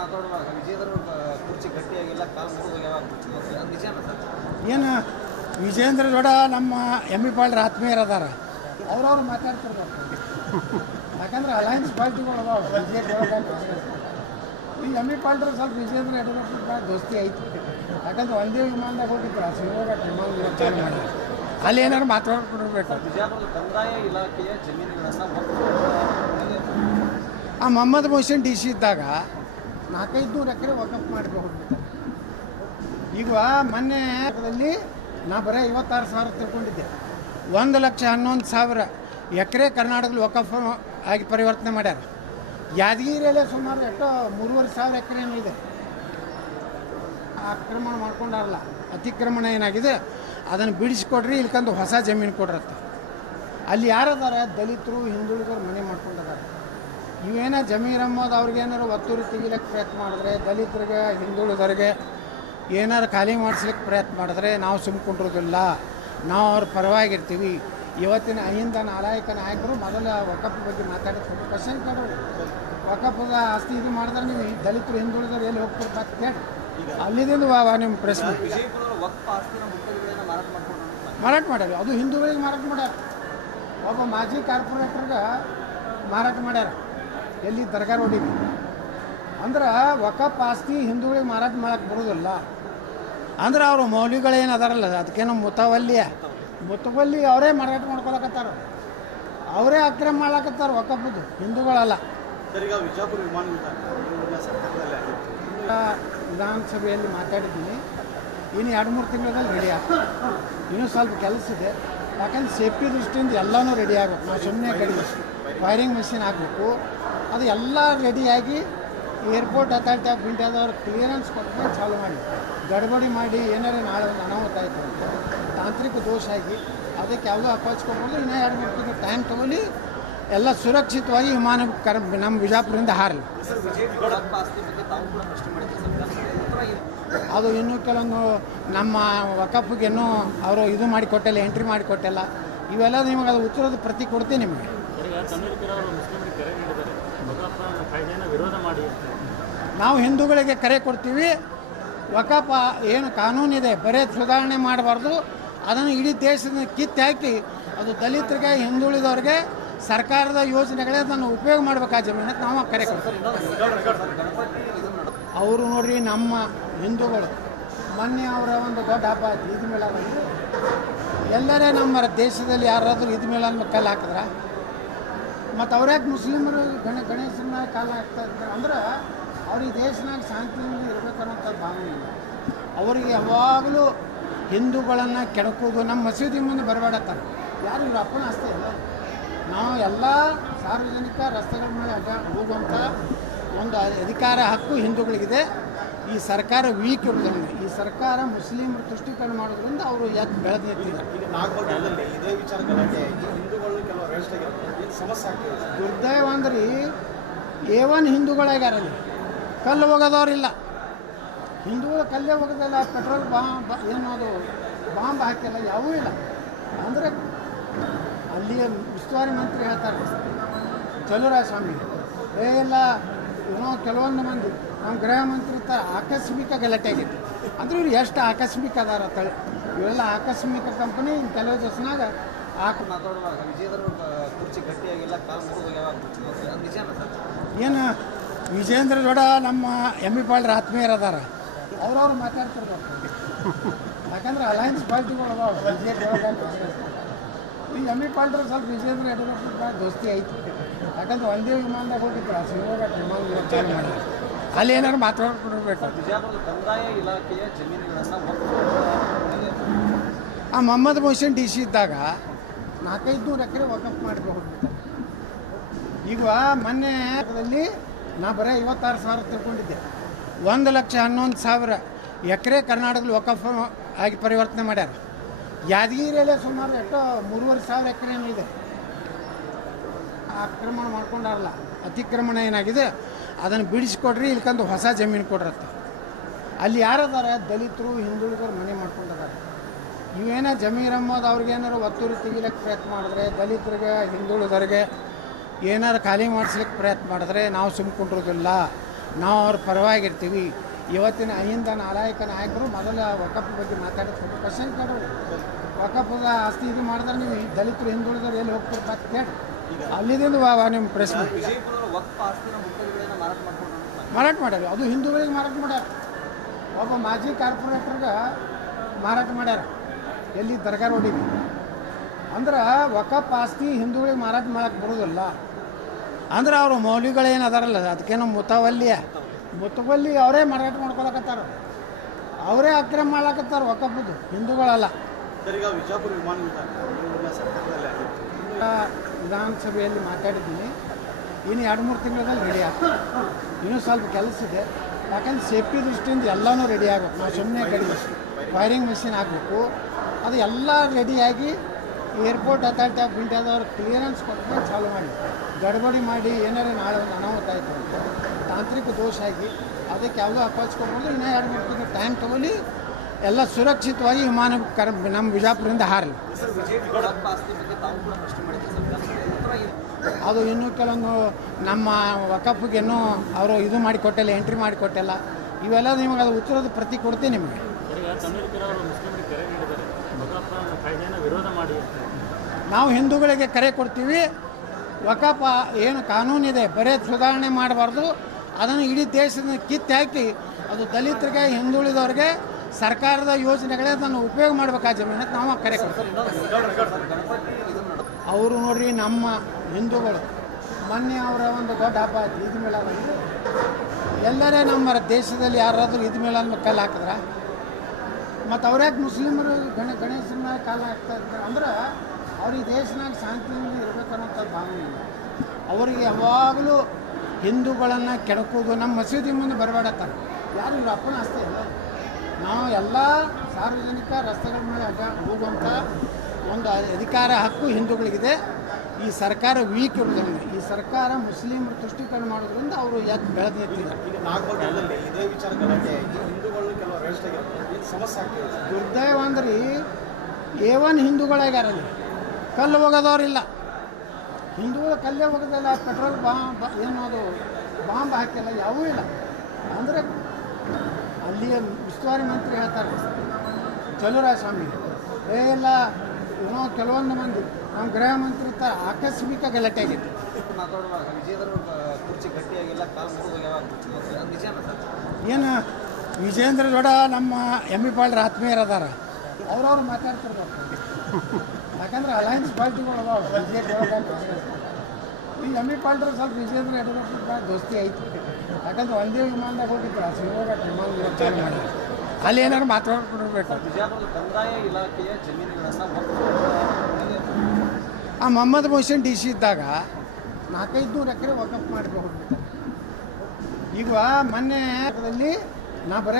ಮಾತಾಡುವಾಗ ವಿಜೇಂದ್ರ ಕುರ್ಚಿ ಗಟ್ಟಿಯಾಗಿಲ್ಲ, ಕಾಲು ಮುರಿದೋಗ್ಯಾವ ಅದು ನಿಜಾನ ಸರ್? ಏನು ವಿಜೇಂದ್ರ ಗೌಡ ನಮ್ಮ ಎಮ್ ಇ ಪಾಲ್ರ ಆತ್ಮೀಯರು ಅದಾರ, ಅವ್ರವ್ರು ಮಾತಾಡ್ತಿರ್ಬೇಕು. ಯಾಕಂದ್ರೆ ಅಲಯನ್ಸ್ ಪಾರ್ಟಿಗಳು ಅದಾವ ಈ ಎಮ್ ಇ ಪಾಲ್ರ ಸ್ವಲ್ಪ ವಿಜೇಂದ್ರ ಯಡಿಯೂರಪ್ಪ ದೋಸ್ತಿ ಐತಿ. ಯಾಕಂದ್ರೆ ಒಂದೇ ವಿಮಾನದಾಗ ಹೋಗಿದ್ರು ಶಿವಮೊಗ್ಗ ವಿಮಾನ ಚಾಲು ಮಾಡಿ ಅಲ್ಲಿ ಏನಾದ್ರು ಮಾತಾಡ್ಕೊಡ್ಬೇಕು. ಬಿಜಾಪುರದ ಕಂದಾಯ ಇಲಾಖೆಯ ಜಮೀನುಗಳನ್ನು ಆ ಮೊಹಮ್ಮದ್ ಮೊಹಸಿನ್ ಡಿ ಸಿ ಇದ್ದಾಗ 400-500 ಎಕರೆ ವಕಫ್ ಮಾಡಿಕೊಂಡು ಈಗ ಮೊನ್ನೆ ನಾ ಬರೀ 56,000 ತಿಳ್ಕೊಂಡಿದ್ದೆ. 1,11,000 ಎಕರೆ ಕರ್ನಾಟಕದಲ್ಲಿ ವಕಫ್ ಆಗಿ ಪರಿವರ್ತನೆ ಮಾಡ್ಯಾರ. ಯಾದಗಿರಿಯಲ್ಲೇ ಸುಮಾರು 3,500 ಎಕರೆ ಇದೆ ಆಕ್ರಮಣ ಮಾಡ್ಕೊಂಡಾರಲ್ಲ, ಅತಿಕ್ರಮಣ ಏನಾಗಿದೆ ಅದನ್ನು ಬಿಡಿಸ್ಕೊಡ್ರಿ, ಇಲ್ಕಂದು ಹೊಸ ಜಮೀನು ಕೊಡ್ರತ್ತ. ಅಲ್ಲಿ ಯಾರದಾರ ದಲಿತರು ಹಿಂದುಳಿದವ್ರು ಮನೆ ಮಾಡ್ಕೊಂಡಿದ್ದಾರೆ. ಇವೇನ ಜಮೀರ್ ಅಹ್ಮದ್ ಅವ್ರಿಗೇನಾರು ಒತ್ತುರಿ ತೆಗಿಲಿಕ್ಕೆ ಪ್ರಯತ್ನ ಮಾಡಿದ್ರೆ, ದಲಿತರಿಗೆ ಹಿಂದುಳಿದವ್ರಿಗೆ ಏನಾರು ಖಾಲಿ ಮಾಡಿಸ್ಲಿಕ್ಕೆ ಪ್ರಯತ್ನ ಮಾಡಿದ್ರೆ ನಾವು ಸುಮ್ಕೊಂಡಿರೋದಿಲ್ಲ, ನಾವು ಅವ್ರ ಪರವಾಗಿರ್ತೀವಿ. ಇವತ್ತಿನ ಅಹಿಂದ ನಾಲಾಯಕ ನಾಯಕರು ಮೊದಲ ವಕಫ್ ಬಗ್ಗೆ ಮಾತಾಡಿದ್ರು. ಕ್ವಶನ್ ಕೇಳೋರು, ವಕಫದ ಆಸ್ತಿ ಇದು ಮಾಡಿದ್ರೆ ನೀವು ದಲಿತರು ಹಿಂದುಳಿದವ್ರು ಎಲ್ಲಿ ಹೋಗ್ತಿರ್ಬೇಕು ಕೇಳಿ. ಅಲ್ಲಿದಿಂದ ನಿಮ್ಮ ಪ್ರಶ್ನೆ ಮಾರಾಟ ಮಾಡ್ಯಾರ. ಅದು ಹಿಂದೂಗಳಿಗೆ ಮಾರಾಟ ಮಾಡ್ಯಾರ. ಒಬ್ಬ ಮಾಜಿ ಕಾರ್ಪೊರೇಟರ್ಗೆ ಮಾರಾಟ ಮಾಡ್ಯಾರ, ಎಲ್ಲಿ ದರ್ಗಾ ರೋಡಿಗೆ. ಅಂದ್ರೆ ವಕಫ್ ಆಸ್ತಿ ಹಿಂದೂಗಳಿಗೆ ಮಾರಾಟ ಮಾಡಕ್ಕೆ ಬರೋದಿಲ್ಲ. ಅಂದ್ರೆ ಅವರು ಮೌಲ್ಯಗಳೇನು ಅದಾರಲ್ಲ, ಅದಕ್ಕೇನೋ ಮುತವಲ್ಲಿ ಅವರೇ ಮಾರಾಟ ಮಾಡ್ಕೊಳಕತ್ತಾರ, ಅವರೇ ಅಕ್ರಮ ಮಾಡ್ಲಕತ್ತಾರ. ವಕಫದ್ದು ಹಿಂದೂಗಳಲ್ಲ. ವಿಧಾನಸಭೆಯಲ್ಲಿ ಮಾತಾಡಿದ್ದೀನಿ. ಇನ್ನು 2-3 ತಿಂಗಳಲ್ಲಿ ರೆಡಿ ಆಗ್ತದೆ. ಇನ್ನೂ ಸ್ವಲ್ಪ ಕೆಲಸ ಇದೆ. ಯಾಕಂದ್ರೆ ಸೇಫ್ಟಿ ದೃಷ್ಟಿಯಿಂದ ಎಲ್ಲನೂ ರೆಡಿ ಆಗಬೇಕು. ನಾವು ಸುಮ್ಮನೆ ಗಡಿ ಫೈರಿಂಗ್ ಮೆಷಿನ್ ಹಾಕಬೇಕು. ಅದು ಎಲ್ಲ ರೆಡಿಯಾಗಿ ಏರ್ಪೋರ್ಟ್ ಅಥಾರಿಟಿ ಆಫ್ ಇಂಡಿಯಾದವ್ರು ಕ್ಲಿಯರೆನ್ಸ್ ಕೊಟ್ಟರೆ ಚಾಲು ಮಾಡಿ. ಗಡ್ಬಡಿ ಮಾಡಿ ಏನಾರೇ ನಾಳೆ ಒಂದು ಅನಾಹುತ ಆಯಿತು ಅಂತ ತಾಂತ್ರಿಕ ದೋಷ ಆಗಿ ಅದಕ್ಕೆ ಯಾವುದೋ ಅಪಾಯಿಸ್ಕೊಬೋದು. ಇನ್ನೂ 2-3 ತಿಂಗಳು ಟೈಮ್ ತೊಗೊಳ್ಳಿ, ಎಲ್ಲ ಸುರಕ್ಷಿತವಾಗಿ ವಿಮಾನ ನಮ್ಮ ವಿಜಾಪುರದಿಂದ ಹಾರಲಿ. ಅದು ಇನ್ನೂ ಕೆಲವೊಂದು ನಮ್ಮ ವಕಫ್ಗೇನೋ ಅವರು ಇದು ಮಾಡಿಕೊಟ್ಟಿಲ್ಲ, ಎಂಟ್ರಿ ಮಾಡಿಕೊಟ್ಟಿಲ್ಲ. ಇವೆಲ್ಲ ನಿಮಗೆ ಅದು ಉತ್ತರದ ಪ್ರತಿ ಕೊಡ್ತೀನಿ ನಿಮಗೆ. ನಾವು ಹಿಂದೂಗಳಿಗೆ ಕರೆ ಕೊಡ್ತೀವಿ. ವಕಫ್ ಏನು ಕಾನೂನಿದೆ ಬರೇ ಸುಧಾರಣೆ ಮಾಡಬಾರ್ದು, ಅದನ್ನು ಇಡೀ ದೇಶದ ಕಿತ್ತು ಹಾಕಿ ಅದು ದಲಿತರಿಗೆ ಹಿಂದುಳಿದವ್ರಿಗೆ ಸರ್ಕಾರದ ಯೋಜನೆಗಳೇ ಅದನ್ನು ಉಪಯೋಗ ಮಾಡ್ಬೇಕು. ಆ ಜಮೀನಕ್ಕೆ ನಾವು ಕರೆ ಕೊಡ್ತೀವಿ. ಅವರು ನೋಡ್ರಿ ನಮ್ಮ ಹಿಂದೂಗಳು ಮೊನ್ನೆ ಅವರ ಒಂದು ದೊಡ್ಡ ಹಬ್ಬ ಆಯ್ತು, ಈದ್ ಮಿಲಾದ್. ಎಲ್ಲರೇ ನಮ್ಮ ದೇಶದಲ್ಲಿ ಯಾರಾದರೂ ಈದ್ ಮಿಲಾದ್ ಕಲ್ಲು ಹಾಕಿದ್ರ ಮತ್ತು ಅವ್ರ್ಯಾಕೆ ಮುಸ್ಲಿಮರು ಗಣೇಶನ ಕಾಲ ಹಾಕ್ತಾ ಇರ್ತಾರೆ? ಅಂದ್ರೆ ಅವ್ರಿಗೆ ದೇಶನಾಗ ಶಾಂತಿಯಿಂದ ಇರಬೇಕನ್ನೋಂಥ ಭಾವನೆ ಇಲ್ಲ. ಅವರಿಗೆ ಯಾವಾಗಲೂ ಹಿಂದೂಗಳನ್ನು ಕೆಡಕೋದು, ನಮ್ಮ ಮಸೀದಿ ಮುಂದೆ ಬರಬೇಡತ್ತಾರೆ. ಯಾರು ಇವ್ರ ಅಪ್ಪನ ಆಸ್ತಿ ಇಲ್ಲ. ನಾವು ಎಲ್ಲ ಸಾರ್ವಜನಿಕ ರಸ್ತೆಗಳ ಮೇಲೆ ಹೋಗುವಂಥ ಒಂದು ಅಧಿಕಾರ ಹಕ್ಕು ಹಿಂದೂಗಳಿಗಿದೆ. ಈ ಸರ್ಕಾರ ವೀಕ್ ಇರೋದ್ರಿಂದ, ಈ ಸರ್ಕಾರ ಮುಸ್ಲಿಮರು ತುಷ್ಟೀಕರಣ ಮಾಡೋದ್ರಿಂದ ಅವರು ಯಾಕೆ ಬೆಳೆದು ನಿಂತಿದ್ದಾರೆ. ಇದೇ ವಿಚಾರ ಹಿಂದೂಗಳು ಕೆಲವು ಸಮಸ್ಯೆ ಆಗ್ತದೆ. ದುರ್ದೈವ ಅಂದ್ರೆ ಏವನ್ ಹಿಂದೂಗಳಾಗ್ಯಾರಲ್ಲಿ ಕಲ್ಲು ಹೋಗೋದವ್ರಿಲ್ಲ. ಹಿಂದೂಗಳು ಕಲ್ಲೇ ಹೋಗೋದಿಲ್ಲ, ಪೆಟ್ರೋಲ್ ಏನು ಅದು ಬಾಂಬ್ ಹಾಕಿಲ್ಲ, ಯಾವೂ ಇಲ್ಲ. ಅಂದರೆ ಅಲ್ಲಿಯ ಉಸ್ತುವಾರಿ ಮಂತ್ರಿ ಹೇಳ್ತಾರೆ ಚಲುರಾಯ ಸ್ವಾಮಿ, ಎಲ್ಲ ಏನೋ ಕೆಲವೊಂದು ಮಂದಿ ನಮ್ಮ ಗೃಹ ಮಂತ್ರಿ ಇರ್ತಾರೆ, ಆಕಸ್ಮಿಕ ಗಲಾಟೆ ಆಗಿತ್ತು. ಅಂದ್ರೆ ಇವ್ರು ಎಷ್ಟು ಆಕಸ್ಮಿಕ ಅದಾರ ಅಂತೇಳಿ. ಇವೆಲ್ಲ ಆಕಸ್ಮಿಕ ಕಂಪನಿ ಕೆಲವು ದಿವಸನಾಗ ಮಾತಾಡುವಾಗ ವಿಜೇಂದ್ರ ಕುರ್ಚಿ ಗಟ್ಟಿಯಾಗಿಲ್ಲ, ಕಾಲು ಮುರಿದೋಗ್ಯಾವ ಅದು ನಿಜಾನ ಸರ್? ಏನು ವಿಜೇಂದ್ರ ಗೌಡ ನಮ್ಮ ಎಮ್ ಇ ಪಾಲ್ರ ಆತ್ಮೀಯರು ಅದಾರ, ಅವ್ರವ್ರು ಮಾತಾಡ್ತಿರ್ಬೇಕು. ಯಾಕಂದ್ರೆ ಅಲಯನ್ಸ್ ಪಾರ್ಟಿಗಳು ಅದಾವ. ಈ ಎಮ್ ಇ ಪಾಲ್ರ ಸ್ವಲ್ಪ ವಿಜೇಂದ್ರ ಯಡಿಯೂರಪ್ಪ ದೋಸ್ತಿ ಐತಿ. ಯಾಕಂದ್ರೆ ಒಂದೇ ವಿಮಾನದಾಗ ಹೋಗಿದ್ರು ಶಿವಮೊಗ್ಗ ವಿಮಾನ ಚಾಲು ಮಾಡಿ ಅಲ್ಲಿ ಏನಾದ್ರು ಮಾತಾಡ್ಕೊಡ್ಬೇಕು. ಬಿಜಾಪುರದ ಕಂದಾಯ ಇಲಾಖೆಯ ಜಮೀನುಗಳನ್ನು ಆ ಮೊಹಮ್ಮದ್ ಮೊಹಸಿನ್ ಡಿ ಸಿ ಇದ್ದಾಗ 400-500 ಎಕರೆ ವಕಫ್ ಮಾಡಿಕೊಂಡು ಈಗ ಮೊನ್ನೆ ನಾ ಬರೀ 56,000 ತಿಳ್ಕೊಂಡಿದ್ದೆ. 1,11,000 ಎಕರೆ ಕರ್ನಾಟಕದಲ್ಲಿ ವಕಫ್ ಆಗಿ ಪರಿವರ್ತನೆ ಮಾಡ್ಯಾರ. ಯಾದಗಿರಿಯಲ್ಲೇ ಸುಮಾರು 3,500 ಎಕರೆ ಇದೆ ಆಕ್ರಮಣ ಮಾಡ್ಕೊಂಡಾರಲ್ಲ, ಅತಿಕ್ರಮಣ ಏನಾಗಿದೆ ಅದನ್ನು ಬಿಡಿಸ್ಕೊಡ್ರಿ, ಇಲ್ಕಂದು ಹೊಸ ಜಮೀನು ಕೊಡ್ರತ್ತ. ಅಲ್ಲಿ ಯಾರದಾರ ದಲಿತರು ಹಿಂದುಳಿದವ್ರು ಮನೆ ಮಾಡ್ಕೊಂಡಿದ್ದಾರೆ. ಇವೇನ ಜಮೀರ್ ಅಹ್ಮದ್ ಅವ್ರಿಗೇನಾರು ಒತ್ತುರಿ ತೆಗಿಲಿಕ್ಕೆ ಪ್ರಯತ್ನ ಮಾಡಿದ್ರೆ, ದಲಿತರಿಗೆ ಹಿಂದುಳಿದವ್ರಿಗೆ ಏನಾರು ಖಾಲಿ ಮಾಡಿಸ್ಲಿಕ್ಕೆ ಪ್ರಯತ್ನ ಮಾಡಿದ್ರೆ ನಾವು ಸುಮ್ಕೊಂಡಿರೋದಿಲ್ಲ, ನಾವು ಅವ್ರ ಪರವಾಗಿರ್ತೀವಿ. ಇವತ್ತಿನ ಅಹಿಂದ ನಾಲಾಯಕ ನಾಯಕರು ಮೊದಲ ವಕಫ್ ಬಗ್ಗೆ ಮಾತಾಡಿದ್ರು. ಕ್ವಶನ್ ಕೇಳೋರು, ವಕಫದ ಆಸ್ತಿ ಇದು ಮಾಡಿದ್ರೆ ನೀವು ದಲಿತರು ಹಿಂದುಳಿದವರು ಎಲ್ಲಿ ಹೋಗ್ತಿರ್ತ ಅಂತ ಕೇಳಿ ಅಲ್ಲಿದಿಂದ ನಿಮ್ಮ ಪ್ರಶ್ನೆ ವಿಜಯಪುರ ವಕ್ಫ್ ಆಸ್ತಿನ ಮುಖ್ಯಗಳನ್ನು ಮಾರಾಟ ಮಾಡ್ಕೊಂಡು ಮಾರಾಟ ಮಾಡ್ಯಾರ. ಅದು ಹಿಂದೂಗಳಿಗೆ ಮಾರಾಟ ಮಾಡ್ಯಾರ. ಒಬ್ಬ ಮಾಜಿ ಕಾರ್ಪೊರೇಟರ್ಗೆ ಮಾರಾಟ ಮಾಡ್ಯಾರ. ಎಲ್ಲಿ ದರ್ಗಾ ರೋಡಿಗೆ. ಅಂದ್ರೆ ವಕಫ್ ಆಸ್ತಿ ಹಿಂದೂಗಳಿಗೆ ಮಾರಾಟ ಮಾಡಕ್ಕೆ ಬರೋದಿಲ್ಲ. ಅಂದ್ರೆ ಅವರು ಮೌಲ್ಯಗಳೇನು ಅದಾರಲ್ಲ, ಅದಕ್ಕೇನೋ ಮುತವಲ್ಲಿ ಅವರೇ ಮಾರಾಟ ಮಾಡ್ಕೊಳಕತ್ತಾರ. ಅವರೇ ಅಕ್ರಮ ಮಾಡ್ಲಕತ್ತಾರ ವಕಫದ್ದು, ಹಿಂದೂಗಳಲ್ಲ. ಸರ್, ಈಗ ವಿಜಯಪುರ ವಿಮಾನ ವಿಧಾನಸಭೆಯಲ್ಲಿ ಮಾತಾಡಿದ್ದೀನಿ. ಇನ್ನು 2-3 ತಿಂಗಳಲ್ಲಿ ರೆಡಿ ಆಗ್ತದೆ. ಇನ್ನೂ ಸ್ವಲ್ಪ ಕೆಲಸ ಇದೆ. ಯಾಕಂದ್ರೆ ಸೇಫ್ಟಿ ದೃಷ್ಟಿಯಿಂದ ಎಲ್ಲನೂ ರೆಡಿ ಆಗಬೇಕು. ನಾವು ಸುಮ್ಮನೆ ಕಡೆ ಫೈರಿಂಗ್ ಮೆಷಿನ್ ಆಗಬೇಕು. ಅದು ಎಲ್ಲ ರೆಡಿಯಾಗಿ ಏರ್ಪೋರ್ಟ್ ಅಥಾರಿಟಿ ಆಫ್ ಇಂಡಿಯಾದವ್ರು ಕ್ಲಿಯರೆನ್ಸ್ ಕೊಟ್ಟು ಚಾಲು ಮಾಡಿ, ಗಡ್ಬಡಿ ಮಾಡಿ ಏನಾರು ನಾಳೆ ಒಂದು ಅನಾಹುತ ಆಯಿತು ಅಂತ ತಾಂತ್ರಿಕ ದೋಷ ಆಗಿ ಅದಕ್ಕೆ ಯಾವುದೋ ಅಪಾಯಿಸ್ಕೊಬೋದು. ಇನ್ನೂ 2-3 ತಿಂಗಳು ಟೈಮ್ ತೊಗೊಳ್ಳಿ, ಎಲ್ಲ ಸುರಕ್ಷಿತವಾಗಿ ವಿಮಾನ ನಮ್ಮ ವಿಜಯಪುರದಿಂದ ಹಾರಲಿ. ಅದು ಇನ್ನೂ ಕೆಲವೊಂದು ನಮ್ಮ ವಕಫ್ಗೆ ಇನ್ನೂ ಅವರು ಇದು ಮಾಡಿಕೊಟ್ಟಿಲ್ಲ, ಎಂಟ್ರಿ ಮಾಡಿಕೊಟ್ಟಿಲ್ಲ. ಇವೆಲ್ಲ ನಿಮಗೆ ಅದು ಉತ್ತರದ ಪ್ರತಿ ಕೊಡ್ತೀನಿ ನಿಮಗೆ. ನಾವು ಹಿಂದೂಗಳಿಗೆ ಕರೆ ಕೊಡ್ತೀವಿ. ವಕಫ್ ಏನು ಕಾನೂನಿದೆ ಬರೀ ಸುಧಾರಣೆ ಮಾಡಬಾರ್ದು. ಅದನ್ನು ಇಡೀ ದೇಶದ ಕಿತ್ತು ಹಾಕಿ ಅದು ದಲಿತರಿಗೆ ಹಿಂದುಳಿದವ್ರಿಗೆ ಸರ್ಕಾರದ ಯೋಜನೆಗಳೇ ಅದನ್ನು ಉಪಯೋಗ ಮಾಡಬೇಕು. ಆ ಜಮೀನಕ್ಕೆ ನಾವು ಕರೆ ಕೊಡ್ತೀವಿ. ಅವರು ನೋಡ್ರಿ ನಮ್ಮ ಹಿಂದೂಗಳು ಮೊನ್ನೆ ಅವರ ಒಂದು ದೊಡ್ಡ ಹಬ್ಬ ಆಯ್ತು ಈದ್ ಮಿಲಾದ್. ಎಲ್ಲರೇ ನಮ್ಮ ದೇಶದಲ್ಲಿ ಯಾರಾದರೂ ಈದ್ ಮಿಲಾದ್ ಕಲ್ಲು ಹಾಕಿದ್ರ ಮತ್ತು ಅವ್ರ್ಯಾಕೆ ಮುಸ್ಲಿಮರು ಗಣೇಶನ ಕಾಲ ಹಾಕ್ತಾ ಇರ್ತಾರೆ ಅಂದ್ರೆ ಅವ್ರಿಗೆ ದೇಶನಾಗ ಶಾಂತಿಯಿಂದ ಇರಬೇಕನ್ನೋಂಥ ಭಾವನೆ ಇಲ್ಲ. ಅವರಿಗೆ ಯಾವಾಗಲೂ ಹಿಂದೂಗಳನ್ನು ಕೆಡಕೋದು, ನಮ್ಮ ಮಸೀದಿ ಮುಂದೆ ಬರಬೇಡತ್ತಾರೆ. ಯಾರು ಇವ್ರ ಅಪ್ಪನ ಆಸ್ತಿ ಇಲ್ಲ. ನಾವು ಎಲ್ಲ ಸಾರ್ವಜನಿಕ ರಸ್ತೆಗಳ ಮೇಲೆ ಹೋಗುವಂಥ ಒಂದು ಅಧಿಕಾರ ಹಕ್ಕು ಹಿಂದೂಗಳಿಗಿದೆ. ಈ ಸರ್ಕಾರ ವೀಕ್ ಇರೋದ್ರಿಂದ, ಈ ಸರ್ಕಾರ ಮುಸ್ಲಿಮರು ತುಷ್ಟೀಕರಣ ಮಾಡೋದ್ರಿಂದ ಅವರು ಯಾಕೆ ಬೆಳೆದು ನಿಂತಿದ್ದಾರೆ. ಈಗ ನಾಗಪಟ್ಟಣದಲ್ಲಿ ಇದೇ ವಿಚಾರ ಗಲಾಟೆಯಾಗಿ ಹಿಂದೂಗಳು ಕೆಲವು ಅರೆಸ್ಟ್ ಆಗಿರ್ತಾರೆ, ಸಮಸ್ಯೆ ಆಗ್ತದೆ. ದುರ್ದೈವ ಅಂದ್ರೆ A1 ಹಿಂದೂಗಳಾಗ್ಯಾರಲ್ಲಿ, ಕಲ್ಲು ಹೋಗೋದವ್ರಿಲ್ಲ. ಹಿಂದೂಗಳು ಕಲ್ಲೇ ಹೋಗೋದಿಲ್ಲ, ಪೆಟ್ರೋಲ್ ಏನು ಅದು ಬಾಂಬ್ ಹಾಕಿಲ್ಲ, ಯಾವೂ ಇಲ್ಲ. ಅಂದರೆ ಅಲ್ಲಿಯ ಉಸ್ತುವಾರಿ ಮಂತ್ರಿ ಹೇಳ್ತಾರೆ ಚಲುವರಾಯ ಸ್ವಾಮಿ, ಎಲ್ಲ ಏನೋ ಕೆಲವೊಂದು ಮಂದಿ ನಮ್ಮ ಗೃಹ ಮಂತ್ರಿ ಇರ್ತಾರೆ, ಆಕಸ್ಮಿಕ ಗಲಾಟೆ ಆಗಿತ್ತು. ಮಾತಾಡುವಾಗ ವಿಜಯದರ ಕುರ್ಚಿ ಗಟ್ಟಿಯಾಗಿಲ್ಲ, ಕಾಲು ಮುರಿದೋಗ್ಯಾವ ನಿಜಾನ ಸರ್? ಏನು ವಿಜೇಂದ್ರ ಗೌಡ ನಮ್ಮ ಎಮ್ ಇ ಪಾಳ್ರ ಆತ್ಮೀಯರು ಅದಾರ, ಅವ್ರವ್ರು ಮಾತಾಡ್ತಿರ್ಬೇಕು. ಯಾಕಂದ್ರೆ ಅಲಯನ್ಸ್ ಪಾರ್ಟಿಗಳು ಅದಾವ ಈ ಎಮ್ ಇ ಪಾಳ್ರ ಸ್ವಲ್ಪ ವಿಜೇಂದ್ರ ಯಡಿಯೂರಪ್ಪ ದೋಸ್ತಿ ಐತಿ. ಯಾಕಂದ್ರೆ ಒಂದೇ ವಿಮಾನದಾಗ ಹೋಗಿದ್ರು, ಶಿವಮೊಗ್ಗ ವಿಮಾನ ಚಾಲು ಮಾಡಿ ಅಲ್ಲಿ ಏನಾದ್ರು ಮಾತಾಡ್ಕೊಡ್ಬೇಕು. ವಿಜಯಪುರದ ಕಂದಾಯ ಇಲಾಖೆಯ ಜಮೀನುಗಳನ್ನು ಆ ಮೊಹಮ್ಮದ್ ಮೊಹಸಿನ್ DC ಇದ್ದಾಗ 400-500 ಎಕರೆ ವಕಫ್ ಮಾಡಿ ಹೋಗ್ಬಿಡ್ತಾರೆ. ಈಗ ಮೊನ್ನೆ ನಾ ಬರೀ